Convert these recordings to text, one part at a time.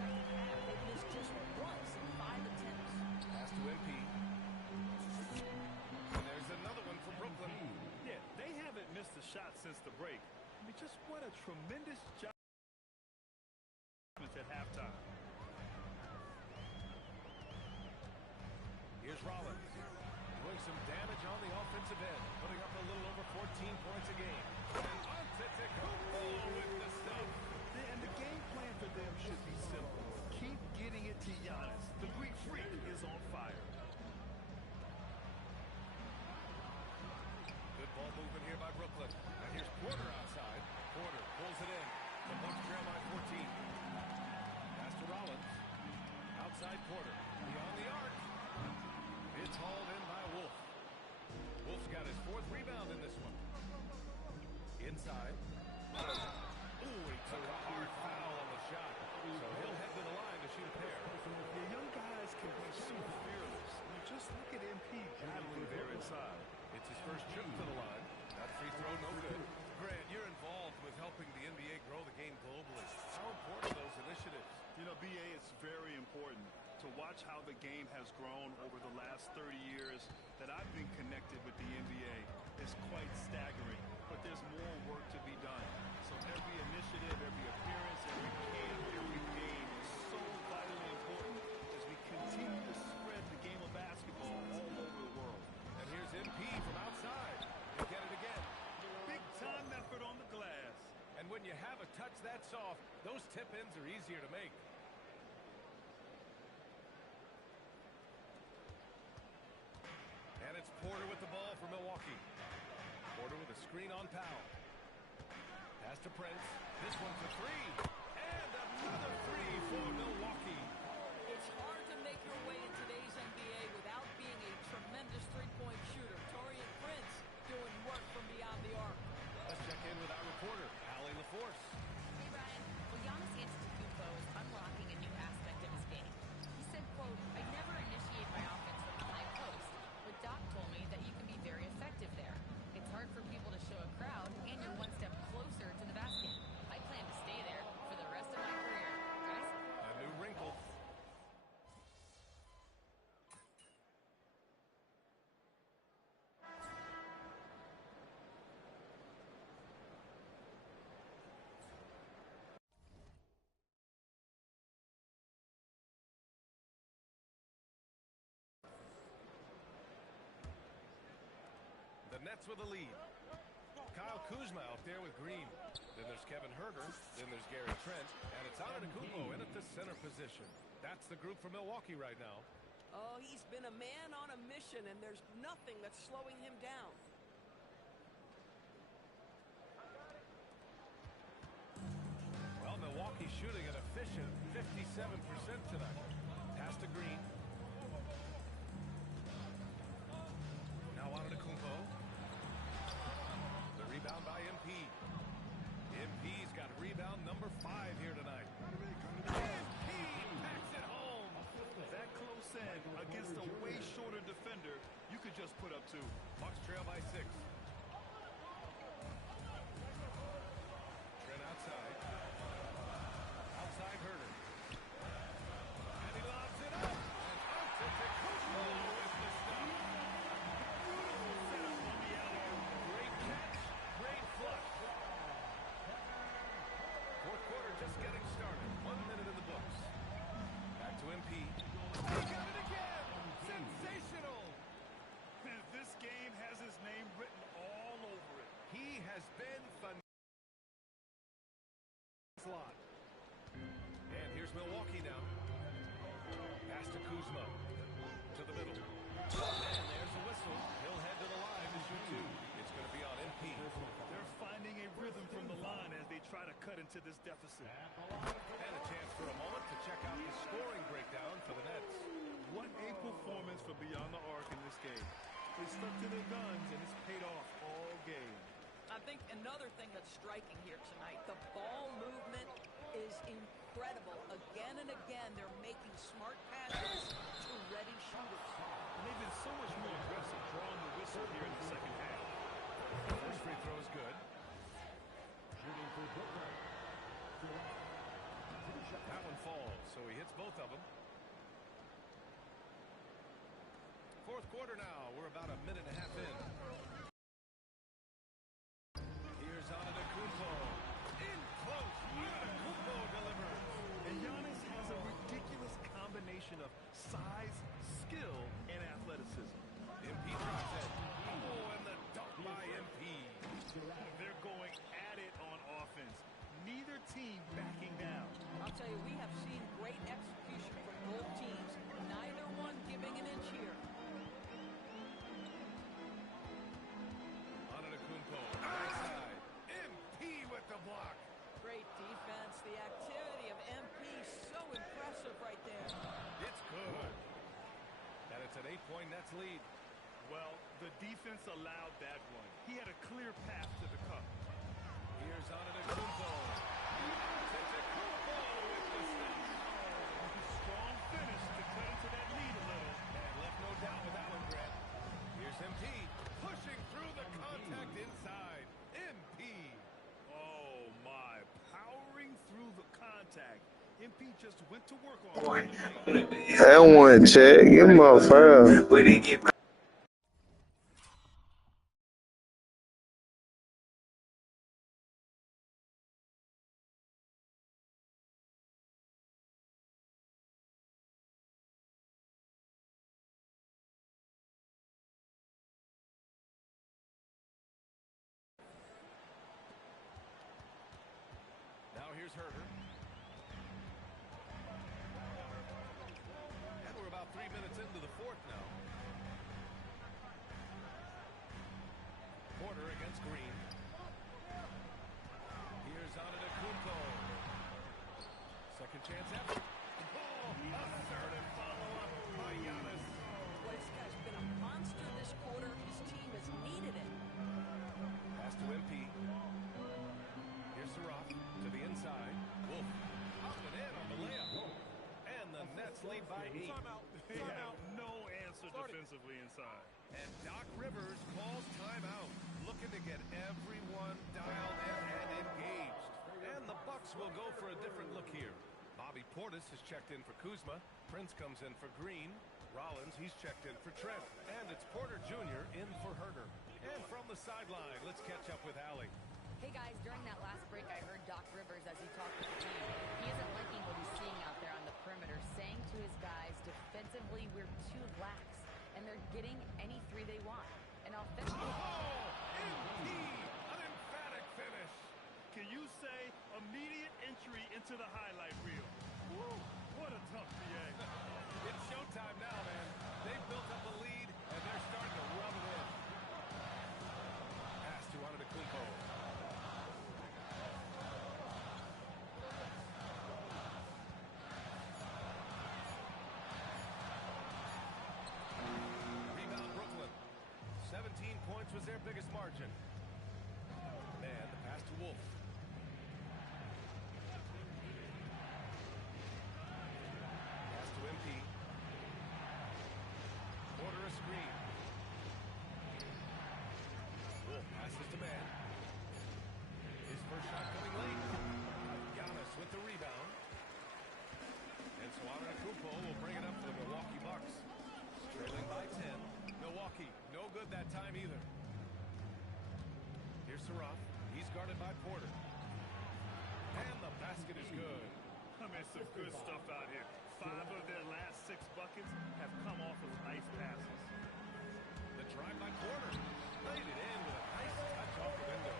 second half, they've missed just once in 5 attempts. Pass to MP. And there's another one for Brooklyn. Yeah, they haven't missed a shot since the break. I mean, just what a tremendous job at halftime. Here's Rollins, doing some damage on the offensive end, putting up a little over 14 points a game. And Antetokounmpo with the stuff. And the game plan for them should be simple. Keep getting it to Giannis. The Greek Freak is on fire. Good ball movement here by Brooklyn. And here's Porter outside. Porter pulls it in. The Bucks trail by 14. Pass to Rollins. Outside Porter. Beyond the arc. It's hauled in by Wolf. Wolf's got his 4th rebound in this one. Inside. Ooh, he took a hard foul on the shot. So he'll head to the line to shoot a pair. The young guys can be so fearless. I mean, just look at MP battling there inside. It's his first trip to the line. That free throw, no good. Grant, you're involved with helping the NBA grow the game globally. How important are those initiatives? You know, BA, it's very important to watch how the game has grown over the last 30 years that I've been connected with the NBA. It's quite staggering, but there's more work to be done. So every initiative, every appearance, every camp, every game is so vitally important as we continue to spread the game of basketball all over the world. And here's MP from outside. He'll get it again. Big time effort on the glass. And when you have a touch that soft, those tip-ins are easier to make. And it's Porter with the ball for Milwaukee. Porter with a screen on Powell. Pass to Prince. This one for 3. And another 3 for Milwaukee. It's hard to make your way in today's NBA without being a tremendous three-point shooter. Taurean Prince doing work from beyond the arc. Let's check in with our reporter, Allie LaForce. Hey, Ryan. Well, Giannis Antetokounmpo is unlocking a new aspect of his game. He said, quote, "I never initiate my offense from the high post, but Doc told me that you can be very effective there. It's hard for people to show a crowd, and you're one step closer to the basket. I plan to stay there for the rest of my career." Guys? A new wrinkle. The Nets with a lead. Kyle Kuzma out there with Green. Then there's Kevin Huerter. Then there's Gary Trent. And it's Antetokounmpo in at the center position. That's the group for Milwaukee right now. Oh, he's been a man on a mission, and there's nothing that's slowing him down. Well, Milwaukee's shooting an efficient 57% tonight. Pass to Green. Now Antetokounmpo. The rebound by MP. MP's got rebound number 5 here tonight. MP packs it home. That close in against a way shorter defender, you could just put up 2. Bucks trail by 6. Trent outside. Outside Huerter. And he lobs it up. And Antetokounmpo with the stuff. Beautiful setup on the alley-oop. Great catch. Great flush. Fourth quarter just getting started. 1 minute in the books. Back to MP. He got it again. Sensational. This game has his name written all over it. He has been phenomenal. Slot. And here's Milwaukee now. Pass to Kuzma. To the middle. And there's the whistle. He'll head to the line to shoot 2. It's going to be on MP. They're finding a rhythm from the line as they try to cut into this deficit. And a chance for a moment to check out the scoring breakdown for the Nets. What a performance for beyond the arc in this game. They stuck to their guns, and it's paid off all game. I think another thing that's striking here tonight, the ball movement is incredible. Again and again, they're making smart passes to ready shooters. And they've been so much more aggressive drawing the whistle here in the second half. First free throw is good. That one falls, so fourth quarter now. We're about a minute and a half in. Here's Antetokounmpo. In close. Antetokounmpo delivers. And Giannis has a ridiculous combination of size, skill, and athleticism. MP drops it. Oh, and the dunk by MP. They're going at it on offense. Neither team backing down. I'll tell you, we have seen great execution from both teams. Neither one giving an inch here. Antetokounmpo, right side. MP with the block. Great defense. The activity of MP, so impressive right there. It's good. And it's an 8-point Nets lead. Well, the defense allowed that one. He had a clear path to the cup. Here's Antetokounmpo. Antetokounmpo with the step. Strong finish to cut into that lead a little. And left no doubt with Allen Grant. Here's MP pushing through the contact inside. MP. Oh, my. Powering through the contact. MP just went to work on it. That one, check. Give him a foul. Now here's Herter. And we're about 3 minutes into the fourth now. Porter against Green. Here's Antetokounmpo. Second chance effort. Oh, assertive follow-up by Giannis. Boy, this guy's been a monster this quarter. His team has needed it. Pass to MP. Here's Saraf to the inside. Wolf up and in on the layup. And the Nets lead by 8. They have no answer defensively inside. And Doc Rivers calls timeout, looking to get everyone dialed in and engaged. And the Bucks will go for a different look here. Bobby Portis has checked in for Kuzma. Prince comes in for Green. Rollins, he's checked in for Trent. And it's Porter Jr. in for Herter. And from the sideline, let's catch up with Allie. Hey guys, during that last break, I heard Doc Rivers as he talked to the team. He isn't liking what he's seeing out there on the perimeter, saying to his guys, defensively, we're too lax, and they're getting any three they want. And offensively... Oh, MP, an emphatic finish. Can you say immediate entry into the highlight reel? Woo, what a tough PA. It's showtime now, man. They've built up a lead, and they're starting to rub it in. Pass to Antetokounmpo. Rebound Brooklyn. 17 points was their biggest margin. And the pass to Wolf. Pass to MP. Porter a screen. Wolf passes to man. His first shot coming late. Giannis with the rebound. And so Antetokounmpo will bring it up for the Milwaukee Bucks. Trailing by 10. Milwaukee, no good that time either. Here's Saraf. He's guarded by Porter. And the basket is good. I mean, some good stuff out here. 5 of their last 6 buckets have come off of nice passes. The drive by Porter. Laid it in with a nice touch off the window.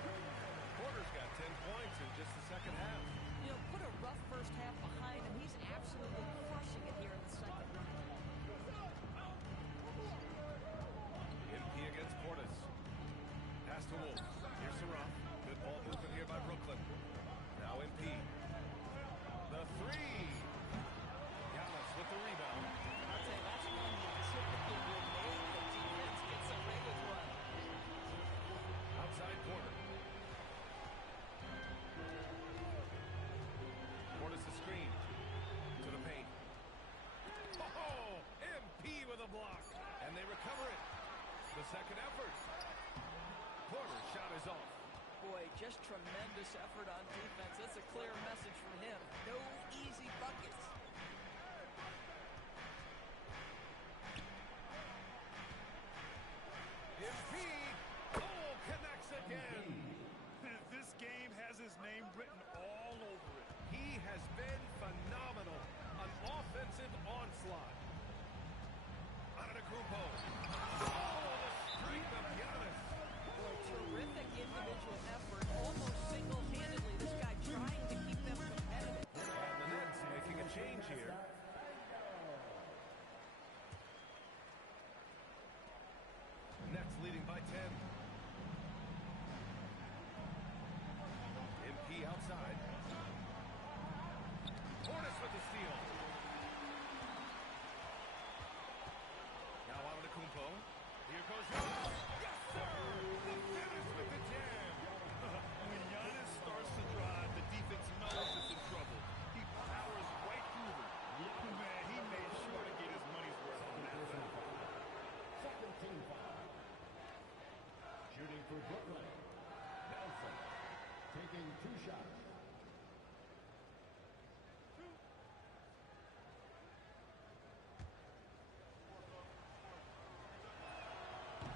Porter's got 10 points in just the second half. You know, put a rough first half behind him. He's absolutely crushing it here in the second. MP against Portis. Pass to Wolf. Here's Saraf. Good ball movement here by Brooklyn. Now MP. The three. Giannis with the rebound. I'll tell you, that's one you typically would make. The defense gets away with one. Outside Porter. Portis the screen. To the paint. Oh! MP with a block. And they recover it. The second effort. Porter's shot is off. Boy, just tremendous effort on defense. That's a clear message from him. No easy buckets. Antetokounmpo. Oh, the strength of Giannis. Boy, terrific individual effort, almost single-handedly. This guy trying to keep them competitive. And the Nets making a change here. Nets leading by 10. MP outside. Portis with the steal. Now Antetokounmpo. Here goes Giannis. Yes, sir! The finish with the jam. When Giannis starts to drive, the defense knows it's in trouble. He powers right through them. Man, he made sure to get his money's worth on that one. Second team foul. Shooting for Brooklyn. Nelson taking 2 shots.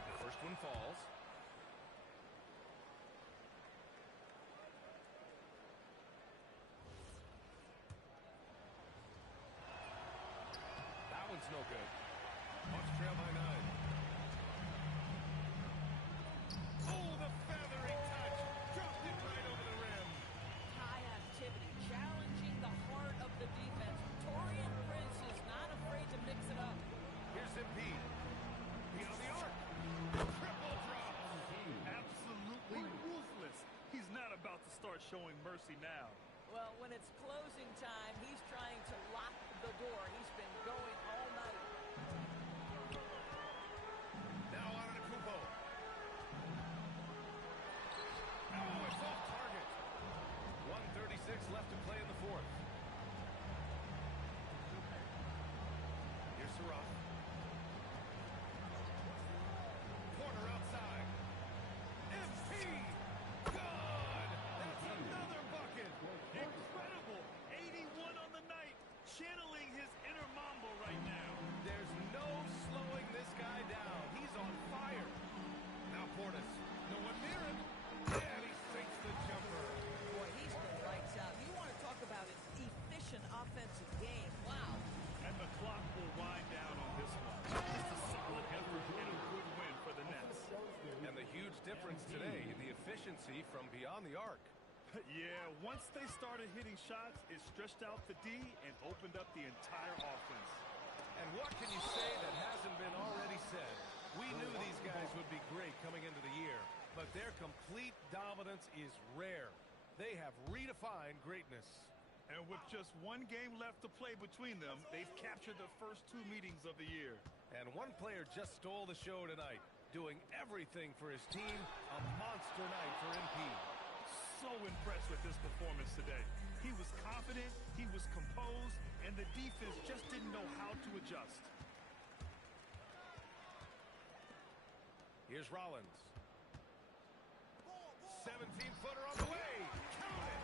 The first one falls. That one's no good. Bucks trail by 9. Oh, the feathery touch. Dropped it right over the rim. High activity, challenging the heart of the defense. Torian Prince is not afraid to mix it up. Here's MP. Beyond the arc. Triple drop. Absolutely ruthless. He's not about to start showing mercy now. Well, when it's closing time, he's trying to lock the door. He's been going all night. Now Antetokounmpo. Oh, it's off target. 1:36 left to play in the fourth. Here's Saraf. Porter outside. MP. Good. That's another bucket. Incredible. 81 on the night. Channeling his inner Mamba right now. There's no slowing this guy down. He's on fire. Now Portis. No one near him. And he sinks the jumper. Boy, he's been lights out. You want to talk about an efficient offensive game. Wow. And the clock will wind down on this one. Just a solid effort and a good win for the Nets. And the huge difference today in the efficiency from beyond the arc. Yeah, once they started hitting shots, it stretched out the D and opened up the entire offense. And what can you say that hasn't been already said? We knew these guys would be great coming into the year, but their complete dominance is rare. They have redefined greatness. And with just one game left to play between them, they've captured the first 2 meetings of the year. And one player just stole the show tonight, doing everything for his team. A monster night for MP. So impressed with this performance today. He was confident, he was composed, and the defense just didn't know how to adjust. Here's Rollins. 17-footer on the way. Count it.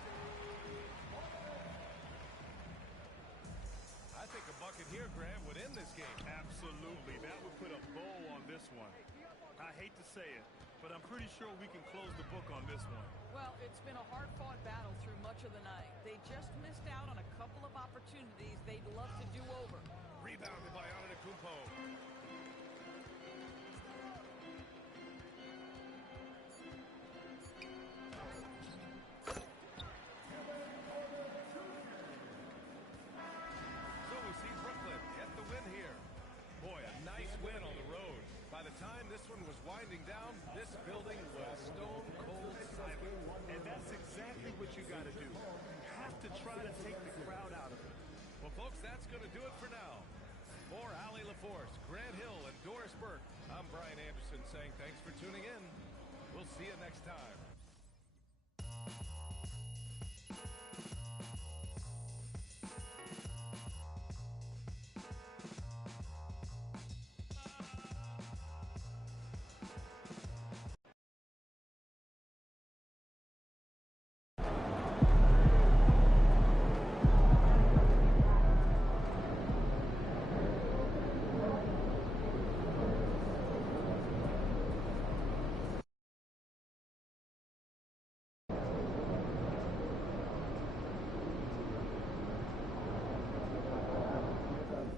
I think a bucket here, Graham, would end this game. Absolutely. That would put a bow on this one. I hate to say it, but I'm pretty sure we can close the book on this one. Well, it's been a hard-fought battle through much of the night. They just missed out on a couple of opportunities they'd love to do over. Rebounded by Antetokounmpo. So we see Brooklyn get the win here. Boy, a nice win on the road. By the time this one was winding down, this building was stone cold silent. And that's exactly what you got to do. You have to try to take the crowd out of it. Well, folks, that's going to do it for now. For Allie LaForce, Grant Hill, and Doris Burke, I'm Brian Anderson saying thanks for tuning in. We'll see you next time.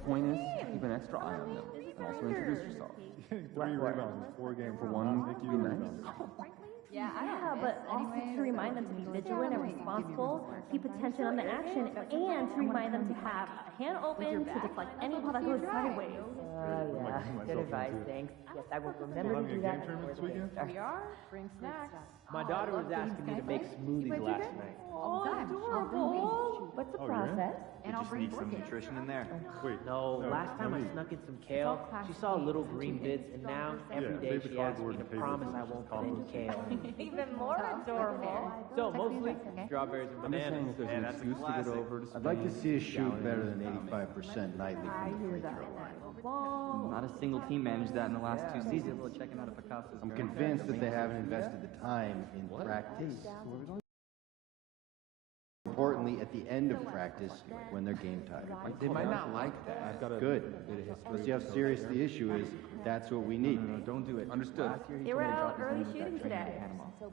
Point is, keep an extra eye on them. And also introduce yourself. 3 rebounds, 4 games for one. Nick, you rebounds. Yeah, but also to remind them to be vigilant and responsible, keep attention on the action, and to remind them to have a hand open to deflect any ball that goes sideways. Yeah, good advice, thanks. Yes, I will remember to do that before the game starts. We are. Bring snacks. My daughter was asking me to make smoothies last night. Oh, adorable. What's the process? And I'll bring Some nutrition in there. Wait. No, last time I snuck in some kale, she saw little green bits, and now every day she asks me to promise I won't put any kale in. Even more adorable. So mostly strawberries and I'm just saying bananas. if there's an that's a excuse to get classic. over to I'd like to Spain, see us shoot down better in than 85% nightly from the free throw line. Not a single team managed that in the last 2 seasons. Checking out of Picasso's. I'm convinced that they haven't invested the time in practice. Importantly, at the end of practice, when they're game tired. They might not like that. I've got a Good. bit of history. Let's see how serious the issue is. That's what we need. No, don't do it. Understood. They were out early shooting today.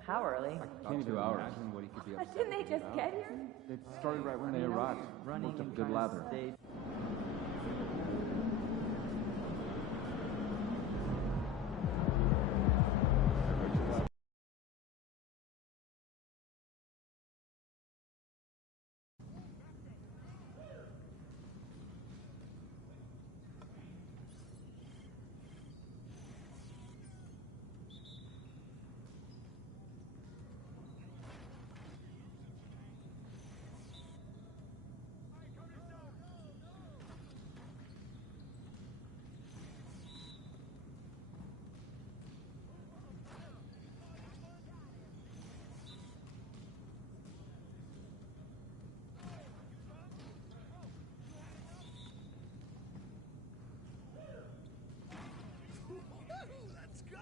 How early? 22 hours. Imagine what he could be upset Didn't they just get here? It started right when they arrived. Running Worked up and a good trying to lather. stay. Let's go!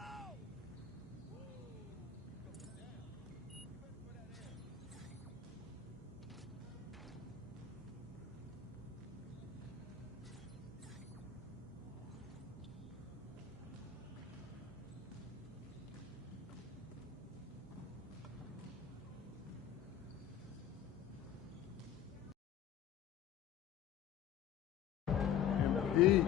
MP.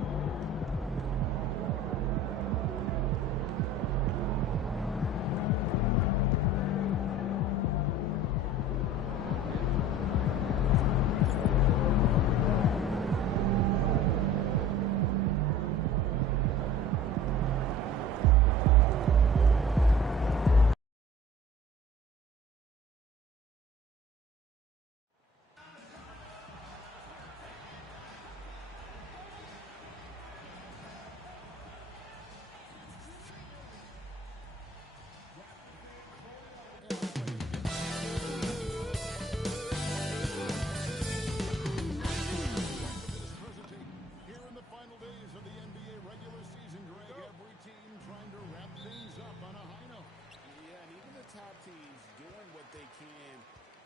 Here in the final days of the NBA regular season, Greg, every team trying to wrap things up on a high note. Yeah, and even the top teams doing what they can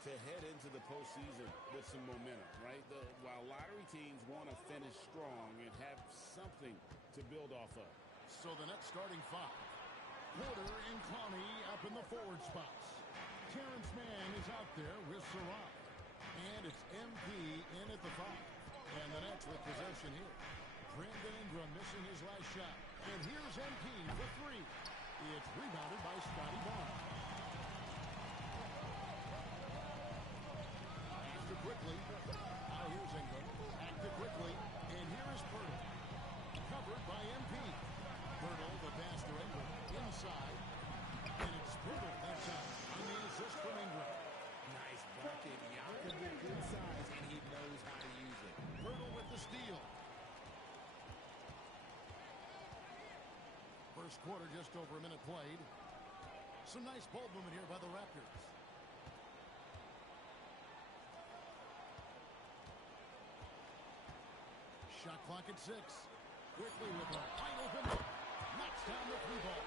to head into the postseason with some momentum, right? While lottery teams want to finish strong and have something to build off of. So the next starting 5. Porter and Conley up in the forward spots. Terrence Mann is out there with Sarah. And it's MP in at the 5. And the Nets with possession here. Brandon Ingram missing his last shot. And here's MP for 3. It's rebounded by Scotty Barnes. After quickly. Now here's Ingram. Back to quickly. And here is Pirtle. Covered by MP. Pirtle, the pass to Ingram. Inside. And it's Pirtle that time on the assist from Ingram. Nice bucket. Jakob with good size, and he knows how to use it. Pirtle with the steal. First quarter, just over a minute played. Some nice ball movement here by the Raptors. Shot clock at 6. Quickly with a wide open look. Knocks down the 3-ball.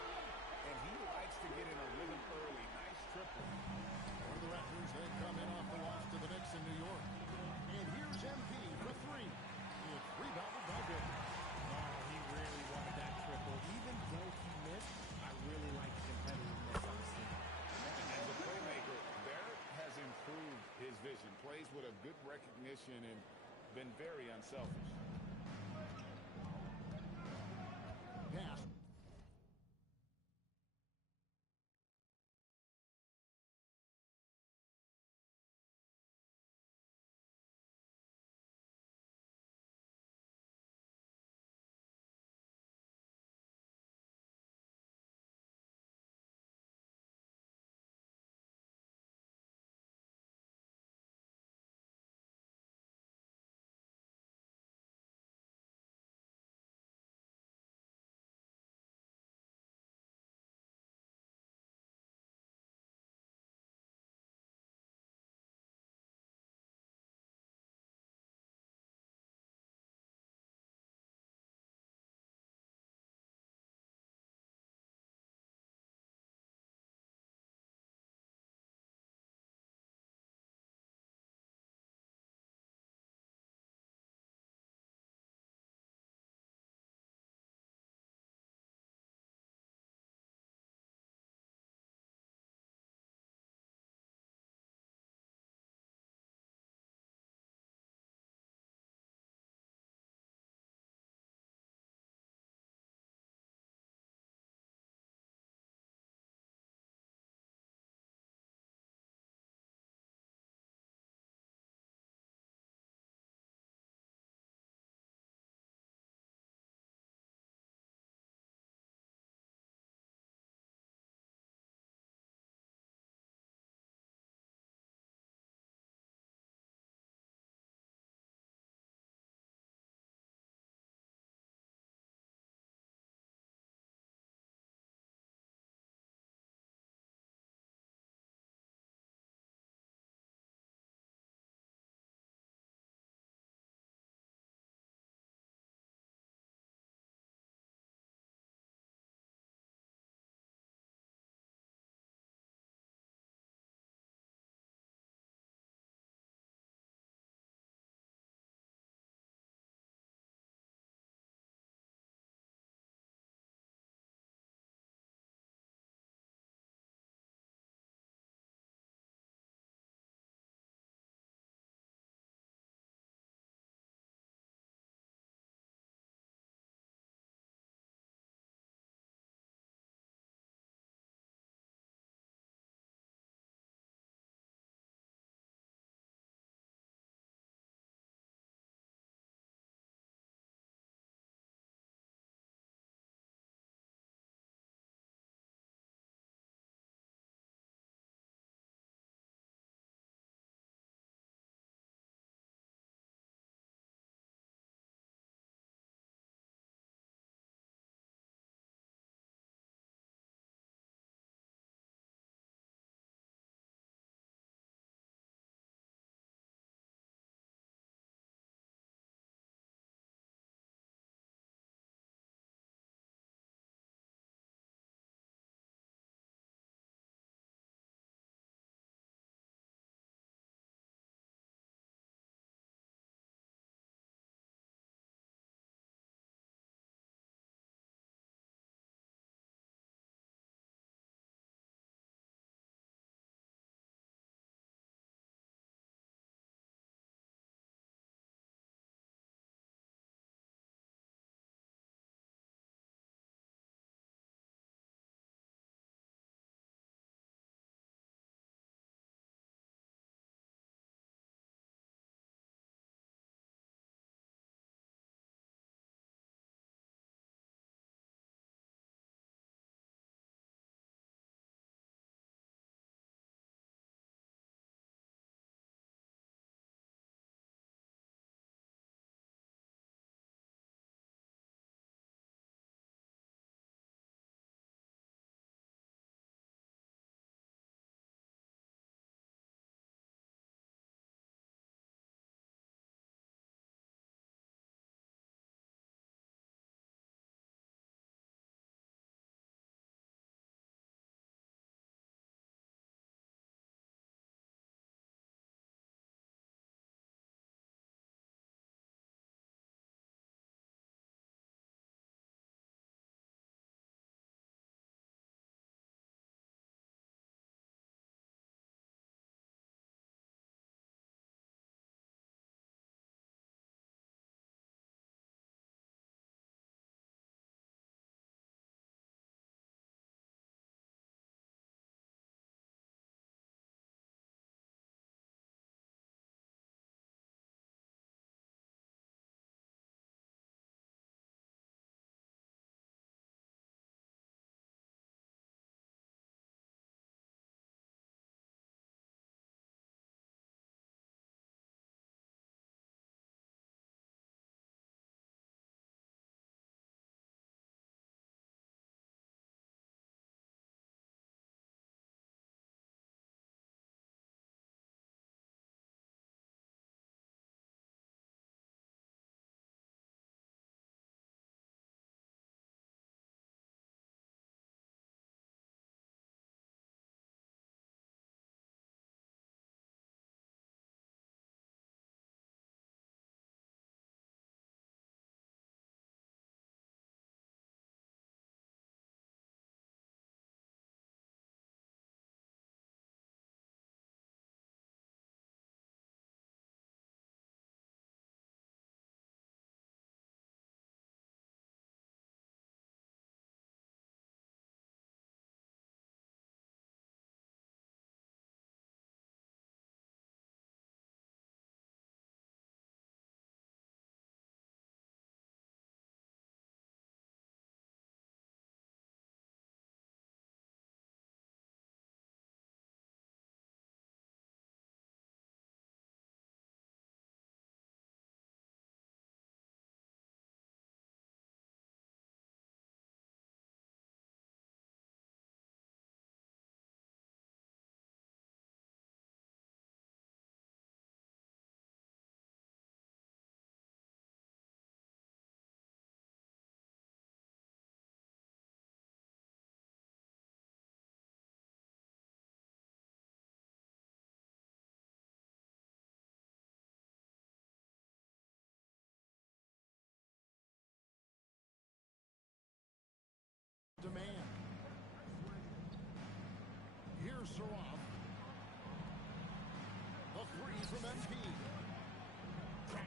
And he likes to get in a rhythm early. Nice triple. For the Raptors, they come in off the loss to the Knicks in New York. And here's MP for 3. It's rebounded by Bill. Oh, he really wanted that triple. Even though he missed, I really like the competitiveness on this team. As a playmaker, Barrett has improved his vision. Plays with a good recognition and been very unselfish.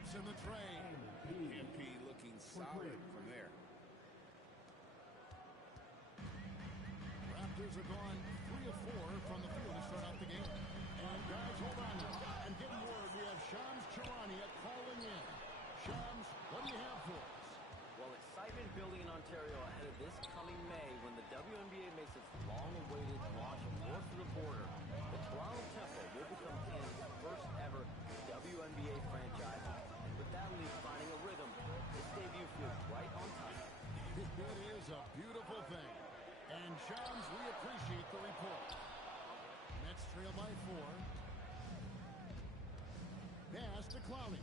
Points in the tray. MP looking solid from there. Raptors are gone 3 of 4 from the field to start out the game. And guys, hold on now. I'm getting word we have Shams Charania calling in. Shams, what do you have for us? Well, excitement building in Ontario ahead of this coming May when the WNBA makes its long-awaited launch north of the border. The Toronto Temple will become Canada's first ever WNBA franchise. And with that league finding a rhythm, this debut feels right on time. It is a beautiful thing. And Shams, we appreciate the report. Nets trail by 4. Pass to Clowney.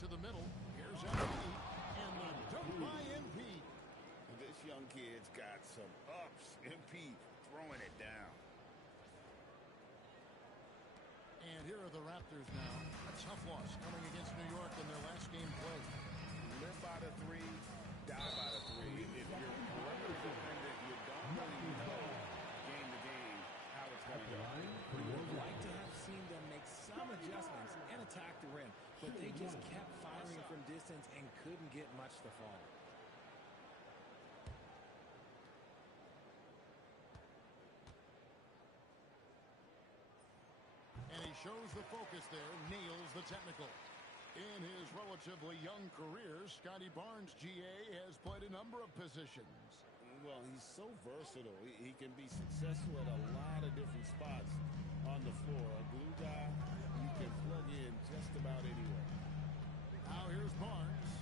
To the middle. Here's MP. And the dunk by MP. This young kid's got some ups. MP throwing it down. And here are the Raptors now. A tough loss coming against New York in their last game played. Live by the 3, die by the 3. If you're perimeter dependent, you don't really know game to game how it's going to go. We would have liked to have seen them make some adjustments and attack the rim, but they just kept firing from distance and couldn't get much to fall. And he shows the focus there, nails the technical. In his relatively young career, Scotty Barnes, GA, has played a number of positions. Well, he's so versatile. He can be successful at a lot of different spots on the floor. A glue guy you can plug in just about anywhere. Now here's Barnes.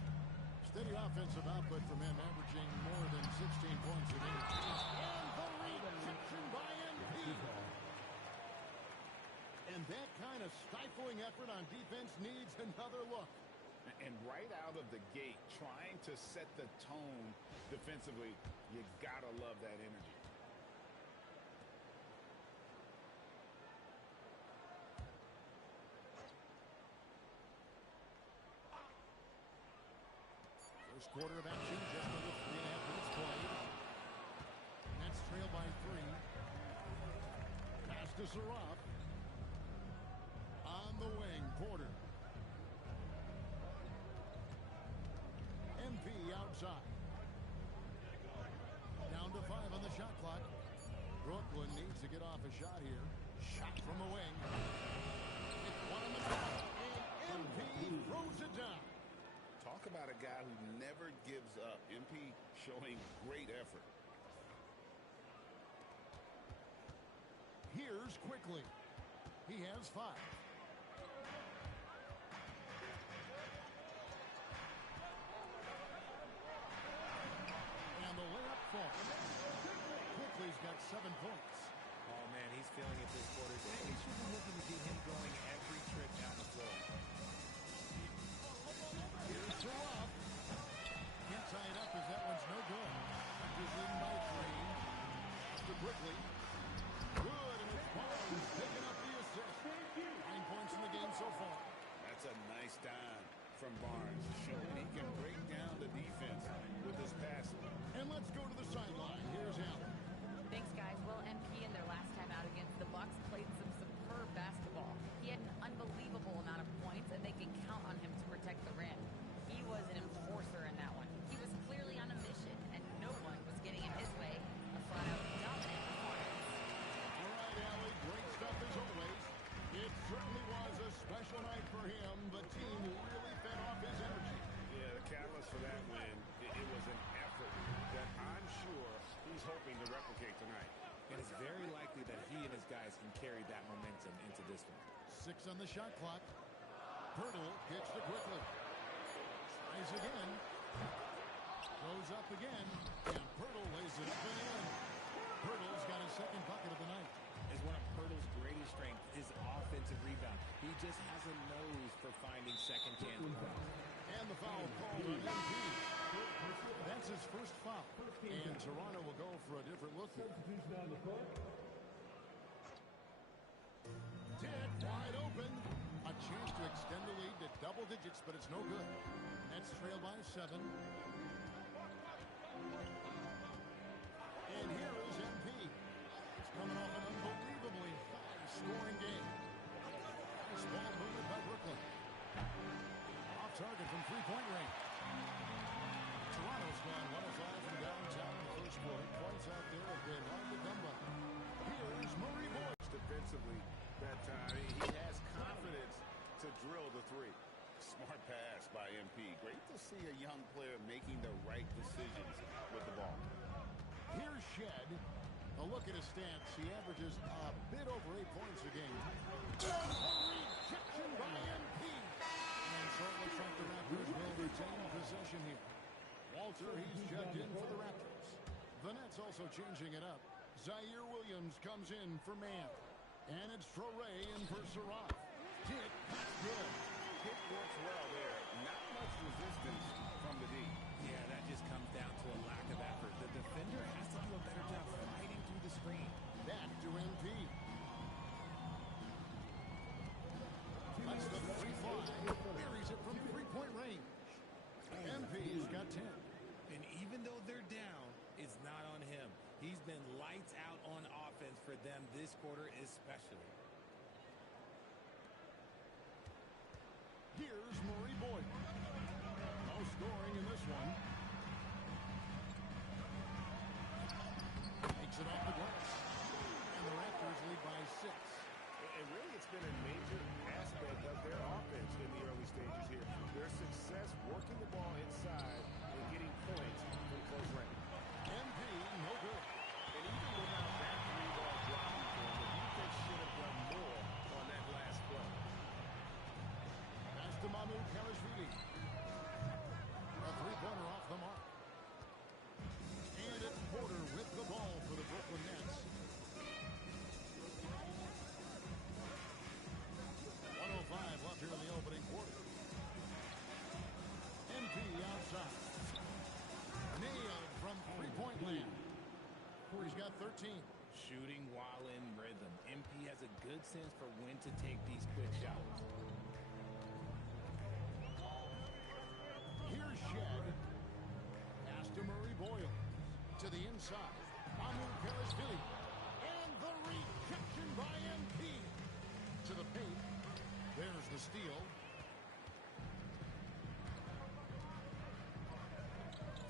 Steady offensive output from him, averaging more than 16 points a game. And the rejection by MP. And that kind of stifling effort on defense needs another look. And right out of the gate, trying to set the tone defensively, you gotta love that energy. First quarter of action, just under 3.5 minutes played. Nets trail by 3. Pass to Saraf. On the wing, Porter. MP outside. Down to 5 on the shot clock. Brooklyn needs to get off a shot here. Shot from the wing. It's one on the top, and MP throws it down. Talk about a guy who never gives up. MP showing great effort. Here's quickly. He has 5. And the layup falls. Quickly's got 7 points. Oh, man, he's feeling it this quarter. They should be looking to get him going every trip down the floor. Here's Saraf. Can't tie it up as that one's no good. Raptors in by 3. To Quickly. Good, and it's Barnes picking up the assist. 9 points in the game so far. That's a nice dime from Barnes, showing he can break down the defense with his passing. And let's go to the sideline. Here's Allen. Thanks, guys. Well, MP in their last time out against the Bucks played some superb basketball. He had an unbelievable amount of points, and they can count on him to protect the rim. He was an enforcer in that one. He was clearly on a mission, and no one was getting in his way. A flat-out dominant performance. All right, Allie, great stuff as always. It certainly was a special night for him. The team really fed off his energy. Yeah, the catalyst for that win, it was an effort that I'm sure he's hoping to replicate tonight. And it's very likely that he and his guys can carry that momentum into this one. 6 on the shot clock. Pirtle gets to Quickly. Tries again. Goes up again. And Pirtle lays it up and in. Pirtle's got his second bucket of the night. Is one of Pirtle's greatest strengths, his offensive rebound. He just has a nose for finding second chance points. And the foul called on MP. That's his first foul. And Toronto will go for a different look here. Dick wide open. A chance to extend the lead to double digits, but it's no good. Nets trail by 7. And here is MP. It's coming off an unbelievably high-scoring game. Nice ball movement by Brooklyn. target from three-point range. Toronto's gone 105 from downtown in the first quarter. Points out there have been hard to come by. Here's Murray Boyce. Defensively that time. He has confidence to drill the three. Smart pass by MP. Great to see a young player making the right decisions with the ball. Here's Shed. A look at his stats. He averages a bit over 8 points a game. Rejection by MP. And so it looks like the Raptors will retain possession here. Walter, he's checked in for the Raptors. The Nets also changing it up. Zaire Williams comes in for Man. And it's Traore in for Saraf. Kick, good. Kick works well there. Not much resistance from the D. Yeah, that just comes down to a lack of effort. The defender has to do a better job fighting through the screen. Back to MP. That's the free fly. Buries it from three-point range. MP's got 10. And even though they're down, it's not on him. He's been lights out on offense for them this quarter especially. Here's Murray Boyd. No scoring in this one. Takes it off the glass. And the Raptors lead by 6. And really, it's been a major aspect of their offense in the early stages here. Their success working the ball inside and getting points from close range. MP, no good. And even without that three-ball dropping for him, the defense should have done more on that last play. Pass to Mahmoud Kalashvili. A three-pointer off the mark. And it's Porter with the ball for the Brooklyn Nets. 1:05 left here in the opening quarter. MP outside. Nailed from three-point land. He's got 13. Shooting while in rhythm. MP has a good sense for when to take these quick shots. Here's Shed. Pass to Murray Boyle. To the inside. Mahmoud Kalashvili. And the rejection by MP. To the paint. There's the steal.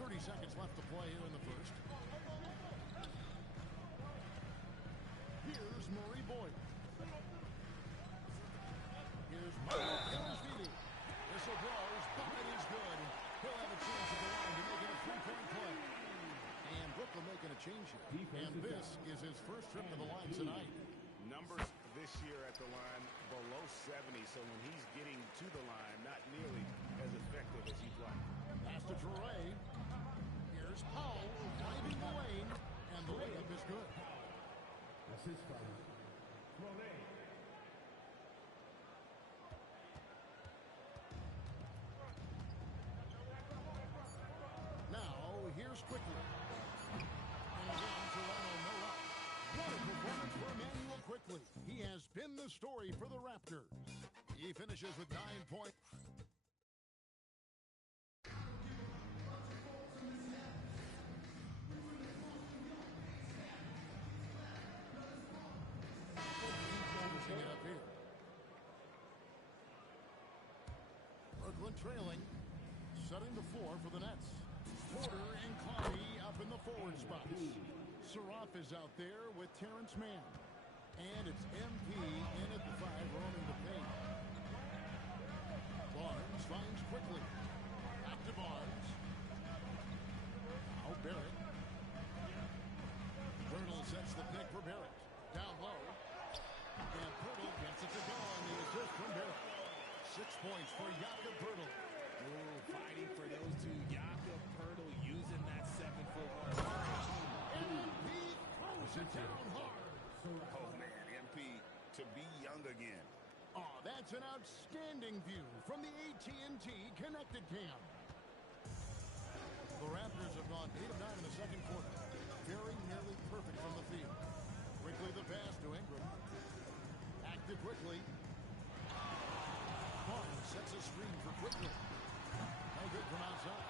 30 seconds left to play here in the first. Here's Murray Boyd. Here's Mahmoud Kalashvili. Whistle blows, bucket is good. He'll have a chance at the line to make it a three-point play. And Brooklyn making a change here. And this is his first trip to the line tonight. Numbers this year at the line below 70, so when he's getting to the line, not nearly as effective as he'd like. Pass to Traore. Here's Powell driving the lane, and the layup is good. That's his foul. Now, here's Quickly. And again, Toronto no up. What a performance for Emmanuel Quickly. He has been the story for the Raptors. He finishes with 9 points. Finishing it up here. Brooklyn trailing. Setting the floor for the Nets. Porter and Conley up in the forward spots. Saraf is out there with Terrence Mann. And it's MP in at the 5, roaming the paint. Barnes finds Quickly. Back to Barnes. Now Barrett. Pirtle sets the pick for Barrett. Down low. And Pirtle gets it to go on the assist from Barrett. 6 points for Jakob Pirtle. Ooh, fighting for those two. Jakob Pirtle using that 7-foot one. MP throws it down hard. Oh, man, MP to be young again. Oh, that's an outstanding view from the AT&T Connected Cam. The Raptors have gone 8 of 9 in the second quarter. Very nearly perfect from the field. Quickly the pass to Ingram. Acted quickly. Barnes sets a screen for Quickly. No good from outside.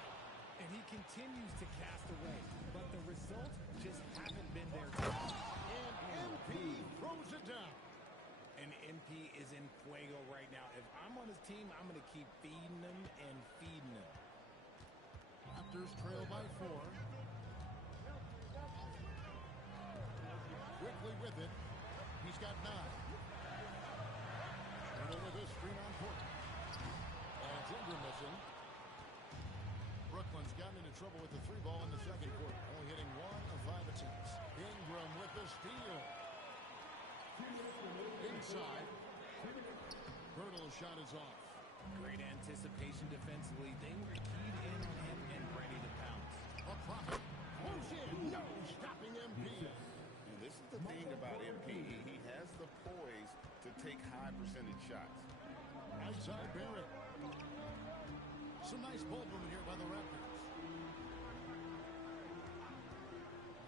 And he continues to cast away, but the results just haven't been there. And MP throws it down. And MP MP is in fuego right now. If I'm on his team, I'm going to keep feeding him and feeding him. Raptors trail by 4. Quickly with it. He's got 9. Turtle with a screen on Porter. And it's Ingram missing. Brooklyn's gotten into trouble with the 3 ball in the second quarter. Only hitting 1 of 5 attempts. Ingram with the steal. Inside. Hurdle's shot is off. Great anticipation defensively. They were keyed in on him and ready to pounce. A profit. Who's in? No stopping MP. And this is the thing about MP. He has the poise to take high percentage shots. Outside Barrett. Some nice ball movement here by the Raptors.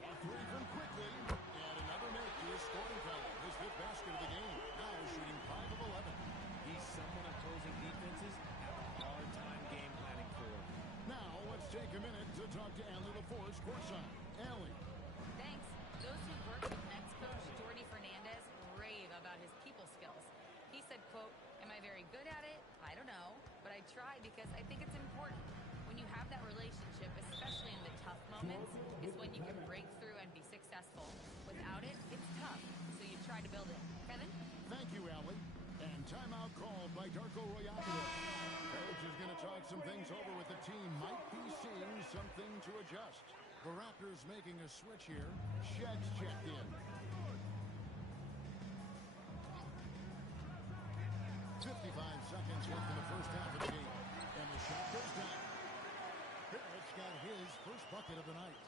A 3 from quickly. And another make to his scoring foul. His 5th basket of the game. Now shooting 5 of 11. He's someone opposing defenses have a hard time game planning for. Now let's take a minute to talk to Allie LaForce courtside. Allie. Thanks. Those who worked with Nets coach Jordi Fernandez rave about his people skills. He said, quote, "Am I very good at it? I don't know, but I try because I think it's important. When you have that relationship, especially in the tough moments, is when you can break through and be successful. Without it, it's tough, so you try to build it." Kevin? Thank you, Allie. And timeout called by Darko Royakovic. Coach is going to talk some things over with the team. Might be seeing something to adjust. The Raptors making a switch here. Shed's checked in. 55 seconds left in the first half of the game. And the shot goes down. Barrett's got his first bucket of the night.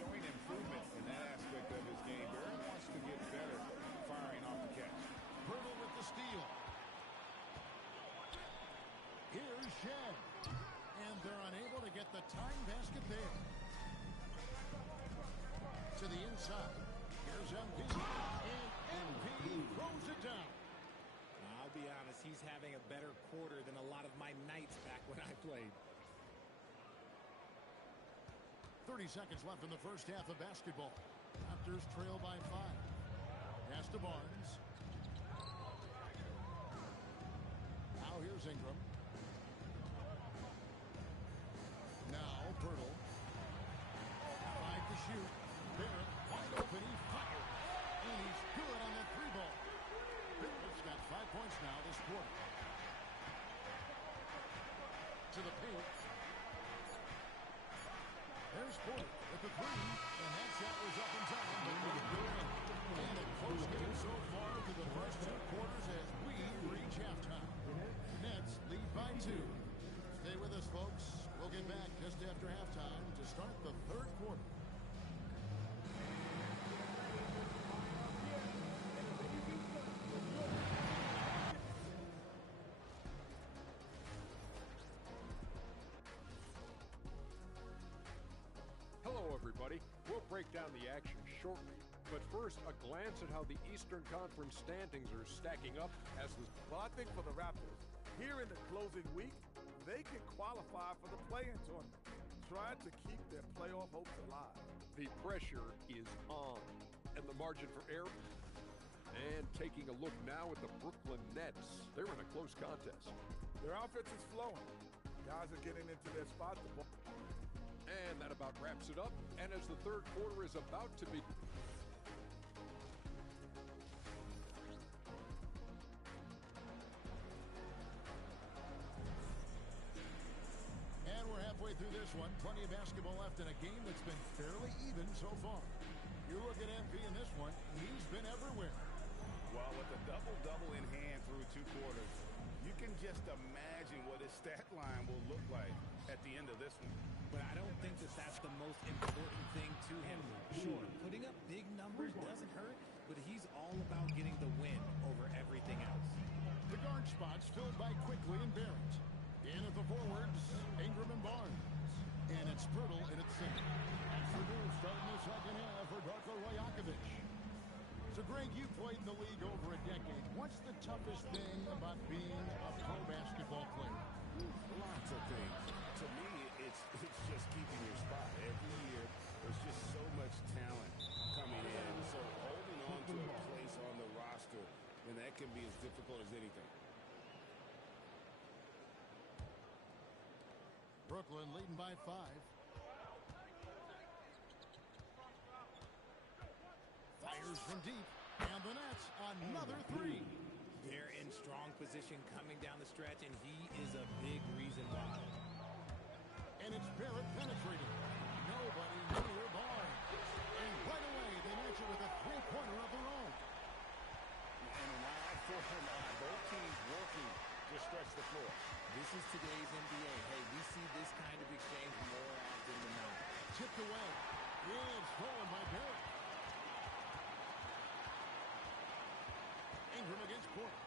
Showing improvement in that aspect of his game. Barrett wants to get better firing off the catch. Hurdle with the steal. Here's Shed. And they're unable to get the tying basket there. To the inside. Here's MP. And MP throws it down. I'll be honest, he's having a better quarter than a lot of my nights back when I played. 30 seconds left in the first half of basketball. Raptors trail by 5. Pass to Barnes. Now here's Ingram. Now Pirtle. 5 to shoot. Barrett wide open. He fired. And he's good on that 3 ball. Barrett's got 5 points now this quarter. To the paint. There's Porter at the 3. And that shot was up in time, but not good. And a close game so far through the first 2 quarters as we reach halftime. Nets lead by 2. Stay with us, folks. We'll get back just after halftime to start the 3rd quarter. Hello, everybody. We'll break down the action shortly. But first, a glance at how the Eastern Conference standings are stacking up as the... Well, I think for the Raptors, here in the closing week, they can qualify for the play-in tournament, trying to keep their playoff hopes alive. The pressure is on, and the margin for error. And taking a look now at the Brooklyn Nets, they're in a close contest. Their offense is flowing. Guys are getting into their spot. And that about wraps it up. And as the 3rd quarter is about to be... And we're halfway through this one. Plenty of basketball left in a game that's been fairly even so far. You look at MP in this one, he's been everywhere. Well, with a double-double in hand through 2 quarters, you can just imagine what his stat line will look like at the end of this one. But I don't think that that's the most important thing to him. Sure, putting up big numbers doesn't hurt, but he's all about getting the win over everything else. The guard spots filled by Quickly and Barrett. In at the forwards, Ingram and Barnes. And it's Pirtle in its center. That's the move starting the second half for Darko Royakovic. So, Greg, you played in the league over a decade. What's the toughest thing about being a pro basketball player? Lots of things. To me, it's just keeping your spot. Every year, there's just so much talent coming in. So holding on to a place on the roster when that That can be as difficult as anything. Brooklyn leading by 5. Fires from deep. And the Nets, another 3. They're in strong position coming down the stretch, and he is a big reason why. And it's Barrett penetrating. Nobody near Barnes. And right away, they match it with a three-pointer of their own. And a wide four-point line. Both teams working to stretch the floor. This is today's NBA. Hey, we see this kind of exchange more often than not. Tipped away. It's stolen by Barrett. Ingram against Porter.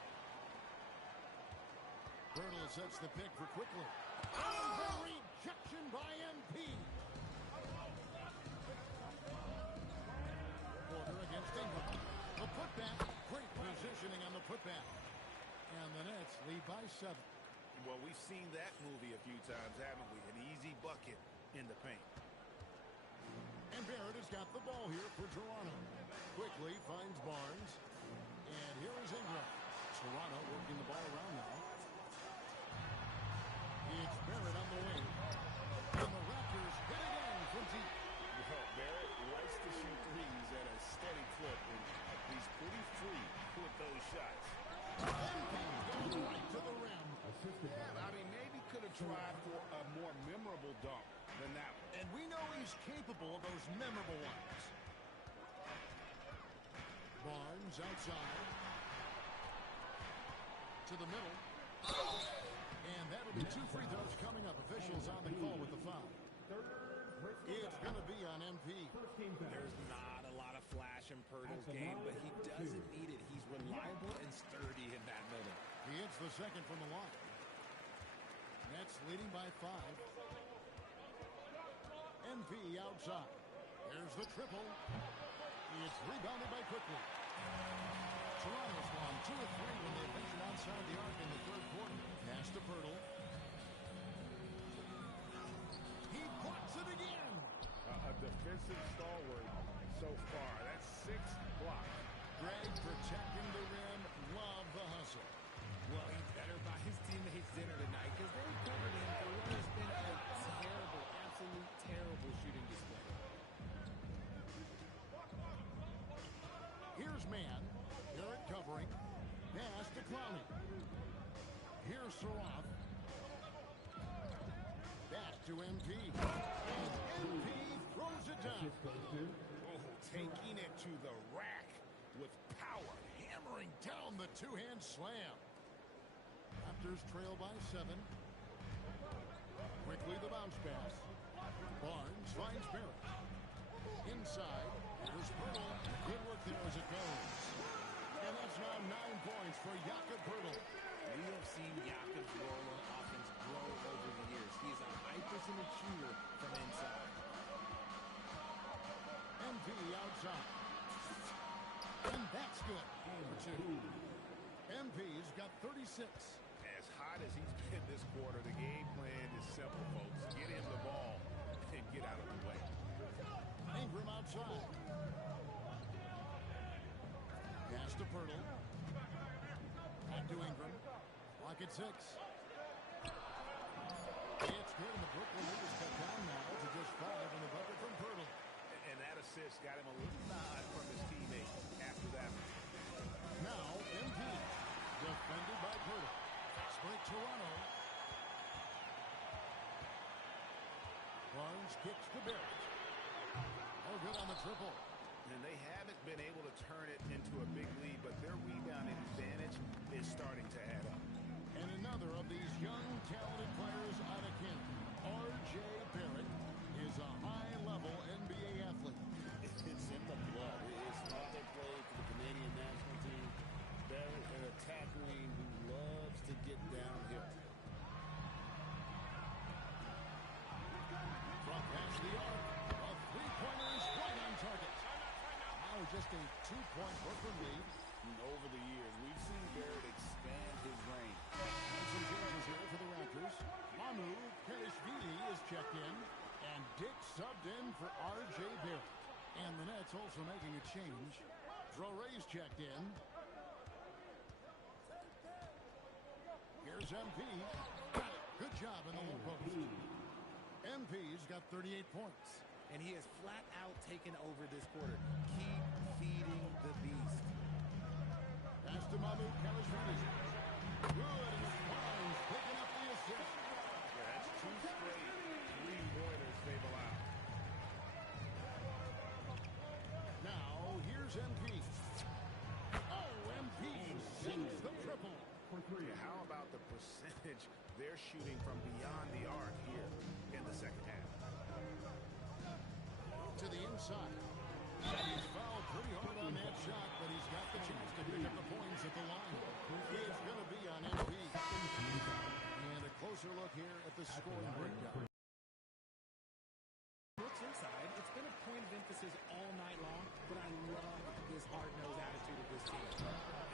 Birtle sets the pick for quickly. Oh, the rejection by MP. Porter against Ingram. The putback. Great positioning on the putback. And the Nets lead by 7. Well, we've seen that movie a few times, haven't we? An easy bucket in the paint. And Barrett has got the ball here for Toronto. Quickly finds Barnes. And here is Ingram. Toronto working the ball around now. It's Barrett on the wing. And the Raptors hit again from deep. Well, Barrett likes to shoot threes at a steady clip, and he's pretty free with those shots. MP goes right to the rim. Yeah, I mean, maybe could have tried for a more memorable dunk than that one. And we know he's capable of those memorable ones. Barnes outside. To the middle. And that'll be 2 free throws coming up. Officials on the call with the foul. It's going to be on MP. There's not a lot of flash in Pirtle's game, but he doesn't need it. He's reliable and sturdy in that middle. He hits the second from the line. Nets leading by 5. MP outside. There's the triple. It's rebounded by Quickly. Toronto's gone 2 of 3 when they ventured outside the arc in the third quarter. Pass to Pirtle. He blocks it again. A defensive stalwart so far. That's 6 blocks. Greg protecting the rim. Love the hustle. Well, he better buy his teammates dinner tonight because they covered him for what has been a terrible, absolute terrible shooting display. Here's man. Barrett covering. Pass to Clowney. Here's Saroff. Back to MP. And MP throws it down. Oh, taking it to the rack with power. Hammering down the two-hand slam. Raptors trail by 7. Quickly the bounce pass. Barnes finds Barrett. Inside. Here's Pirtle. Good work there as it goes. And that's now 9 points for Jakob Pirtle. We have seen Jakob's role on offense grow over the years. He is a high percentage shooter from inside. MP outside. And that's good. For 2. MP's got 36. As hot as he's been this quarter, the game plan is simple, folks. Get him the ball and get out of the way. Ingram outside. Pass to Pirtle. Back to Ingram. Clock at 6. It's good, and the Brooklyn Nets cut down now to just 5 in the bucket from Pirtle. And that assist got him a little nod from his teammate after that. Now, MP. Defended by Pirtle. Split Toronto. Barnes kicks to Barrett. Oh, good on the triple. And they haven't been able to turn it into a big lead, but their rebounding advantage is starting to add up. And another of these young, talented players out of Canada, R.J. Barrett, is a high-level NBA athlete. It's in the blood. His father played for the Canadian national team. Barrett, an attack wing who loves to get downhill. From past the arc, a three-pointer is right on target. Now just a 2-point Brooklyn lead. And over the years, we've seen Barrett expand his range. And some changes here for the Raptors. Manu Kelishvili is checked in, and Dick subbed in for R.J. Barrett. And the Nets also making a change. Drore's checked in. Here's MP. Got it. Good job in the low post. MP's got 38 points. And he has flat out taken over this quarter. Keep feeding the beast. Pass to Mahmoud Kalashvili. Good, and the Browns picking up the assist. Yeah, that's 2 straight 3-pointers they've allowed. Now, here's MP. Oh, MP sinks the triple. Yeah, how about the percentage they're shooting from beyond the arc here in the second half? To the inside. He's fouled pretty hard on that shot, but he's got the chance to pick up the points at the line. It's going to be on MP. And a closer look here at the scoring breakdown. Looks inside. It's been a point of emphasis all night long, but I love this hard-nosed attitude of this team.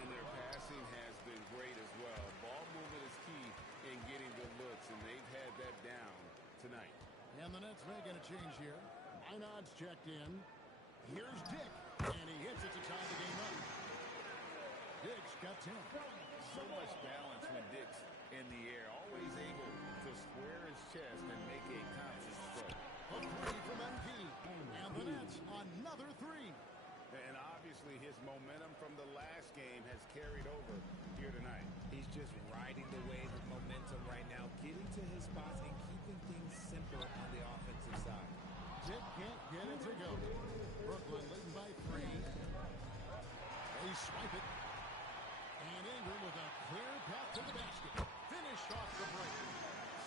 And their passing has been great as well. Ball movement is key in getting good looks, and they've had that down tonight. And the Nets making a change here. Einad's checked in. Here's Dick, and he hits it to tie the game up. Dick's got 10. So much balance when Dick's in the air, always able to square his chest and make a conscious throw. A 3 from MP, and the Nets another 3. And obviously his momentum from the last game has carried over here tonight. He's just riding the wave of momentum right now, getting to his spots and keeping things simple on the offensive side. Dick can't get it to go. Brooklyn leading by 3. They swipe it. And Ingram with a clear path to the basket. Finish off the break.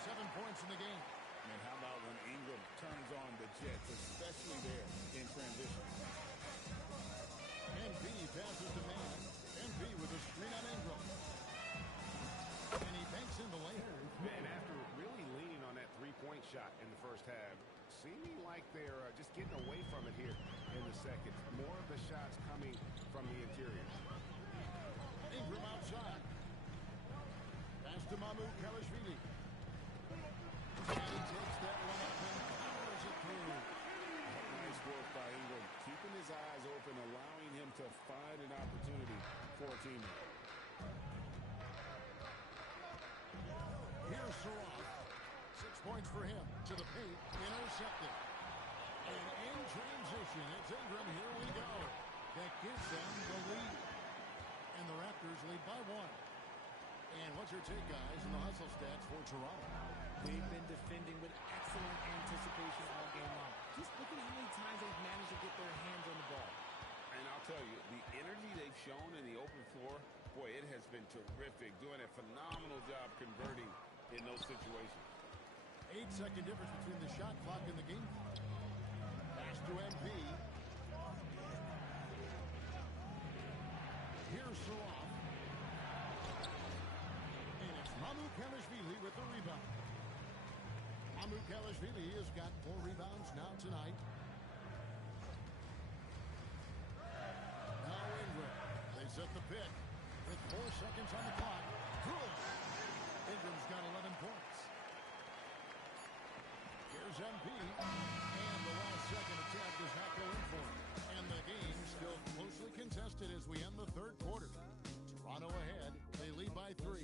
7 points in the game. And how about when Ingram turns on the Jets, especially there in transition? MP passes to man. MP with a screen on Ingram. And he banks in the layup. And after really leaning on that three-point shot in the first half, seeming like they're just getting away from it here in the second. More of the shots coming from the interior. Ingram outside. Pass to Mahmoud Kalashvili. And he takes that one up and powers it through. Nice work by Ingram, keeping his eyes open, allowing him to find an opportunity for a teammate. Here's Sarov. 6 points for him. To the paint, intercepted. And in transition, it's Ingram. Here we go. That gives them the lead. And the Raptors lead by 1. And what's your take, guys, in the hustle stats for Toronto? They've been defending with excellent anticipation all game long. Just look at how many times they've managed to get their hands on the ball. And I'll tell you, the energy they've shown in the open floor, boy, it has been terrific. Doing a phenomenal job converting in those situations. 8-second difference between the shot clock and the game clock. Pass to MP. Here's Sarov. And it's Mahmoud Kalashvili with the rebound. Mahmoud Kalashvili has got 4 rebounds now tonight. Now Ingram. They set the pick with 4 seconds on the clock. Good. Ingram's got 11 points. Here's MP. And the last second attack does not go in for him. And the game still closely contested as we end the third quarter. Toronto ahead. They lead by 3.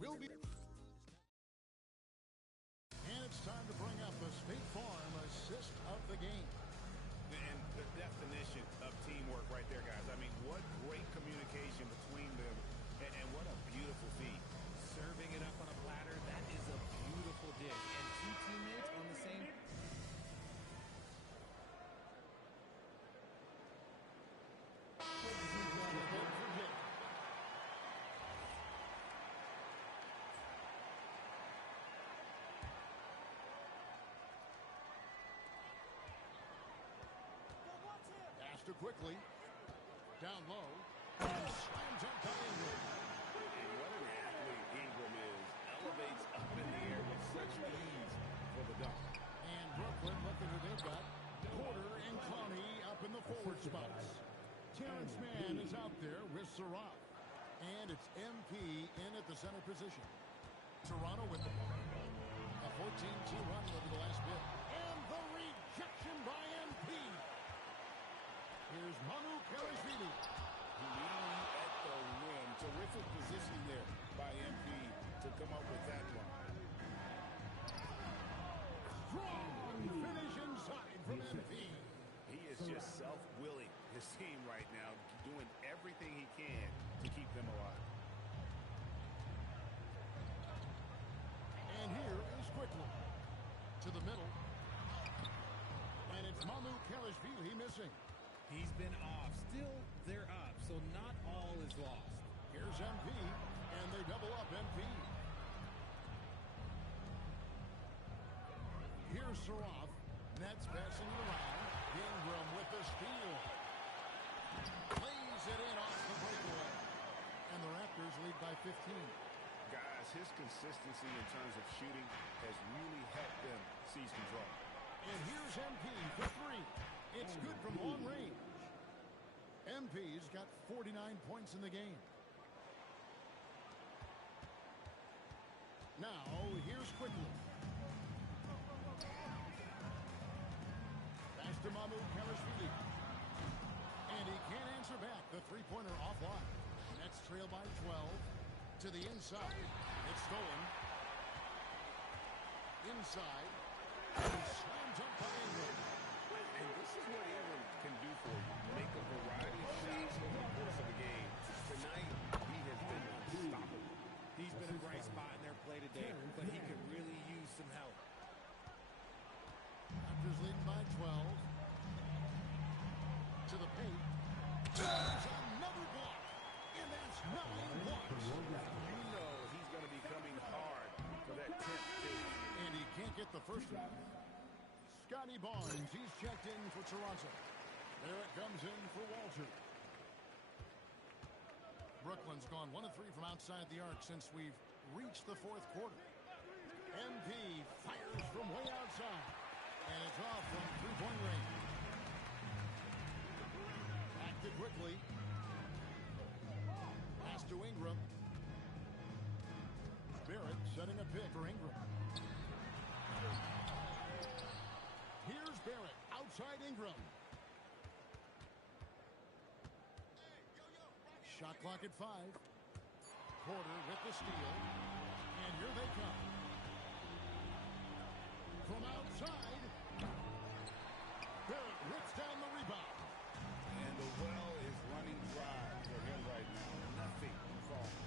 We'll be... And it's time to bring up the State Farm assist of the game. And the definition of teamwork right there, guys. I mean, what great communication between them. And what a beautiful feat. Serving it up on a platter, that is a beautiful dish. And 2 teammates on the same... Master quickly. Down low. And slams up by Ingram. And what an athlete Ingram is. Elevates up in the air with such ease for the dunk. And Brooklyn, look at who they've got. Porter and Clowney up in the forward spots. Terrence Mann is out there with Sarov. And it's MP in at the center position. Toronto with the ball. A 14-2 run over the last bit. And the rejection by MP. Here's Manu Kalashvili. Leading at the rim. Terrific positioning there by MP to come up with that one. Strong finish inside from MP. He is just self-willing his team right now, doing everything he can to keep them alive. And here is Quickly to the middle. And it's Mamu Kelishvili missing. He's been off. Still, they're up, so not all is lost. Here's MP, and they double up MP. Here's Saroff. Nets passing it around. Ingram with the steal. Plays it in off the breakaway. And the Raptors lead by 15. Guys, his consistency in terms of shooting has really helped them seize control. And here's MP for three. It's good from long range. MP's got 49 points in the game. Now, here's Quickly. Pass to Mamu Kelishvili. And he can't answer back. The three-pointer offline. Nets trail by 12. To the inside. It's stolen. Inside. Slam dunk by Ingram. And this is what Ingram can do for you. Make a variety of shots over the course of the game. Tonight, he has been unstoppable. He's been a bright spot in their play today, but he could really use some help. Raptors leading by 12. To the paint. There's another block. And that's 9 blocks. You know he's going to be coming hard for that 10th kill. And he can't get the first one. Scotty Barnes, he's checked in for Toronto. There it comes in for Walter. Brooklyn's gone 1 of 3 from outside the arc since we've reached the fourth quarter. MP fires from way outside. And it's off from three-point range. Back to Quickly. Pass to Ingram. Barrett setting a pick for Ingram. Here's Barrett outside Ingram. Shot clock at 5. Porter with the steal. And here they come. From outside. Barrett rips down the rebound. And the well is running dry for him right now. Nothing falling.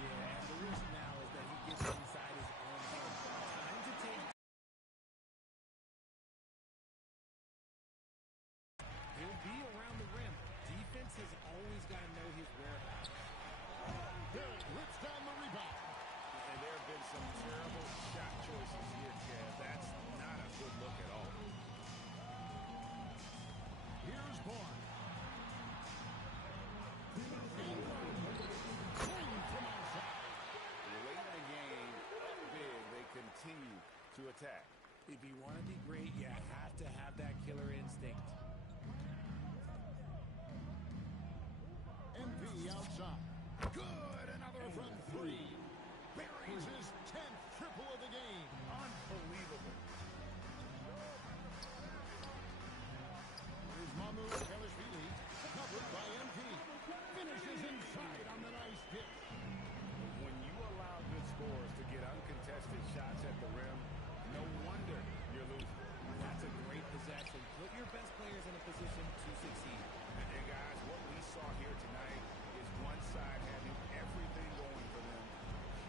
Yeah, and the risk now is that he gets inside his own zone. Time to take. He'll be around the rim. Defense has always got to know his whereabouts. Barrett rips down the rebound. And there have been some terrible shot choices here, Chad. That's not a good look at all. Here's Bourne. From outside. Late in the game, up big, they continue to attack. If you want to be great, you have to have that killer instinct. MP outside. Good, another from 3. Buries his 10th triple of the game. Unbelievable. Here's Mamu Kelishvili, covered by MP. Finishes inside on the nice hit. When you allow good scores to get uncontested shots at the rim, no wonder you're losing. That's a great possession. Put your best players in a position to succeed. And guys, what we saw here tonight is one side having everything going for them.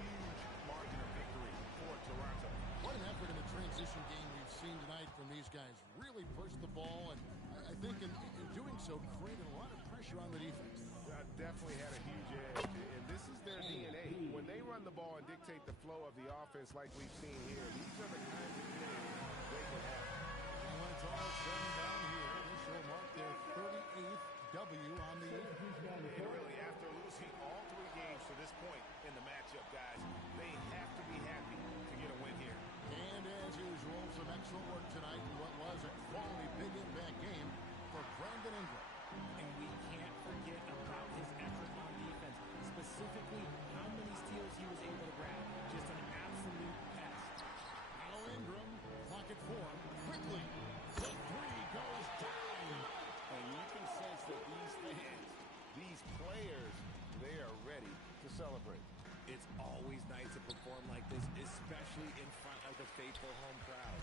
Huge margin of victory for Toronto. What an effort in the transition game we've seen tonight from these guys. Really pushed the ball, and I think in doing so created a lot of pressure on the defense. Definitely had a huge edge, and this is their DNA. When they run the ball and dictate the flow of the offense like we've seen here, these are the kinds of things they can have. And when it's all said and done here, this will mark their 38th W on the year. And really, after losing all 3 games to this point in the matchup, guys, they have to be happy to get a win here. And as usual, some excellent work tonight in what was a quality big impact game for Brandon Ingram. And we can't forget about his effort on defense, specifically how many steals he was able to grab. Just an absolute pest. Now Ingram, clock at 4, quickly. The 3 goes down. And you can sense that these fans, these the faithful home crowd.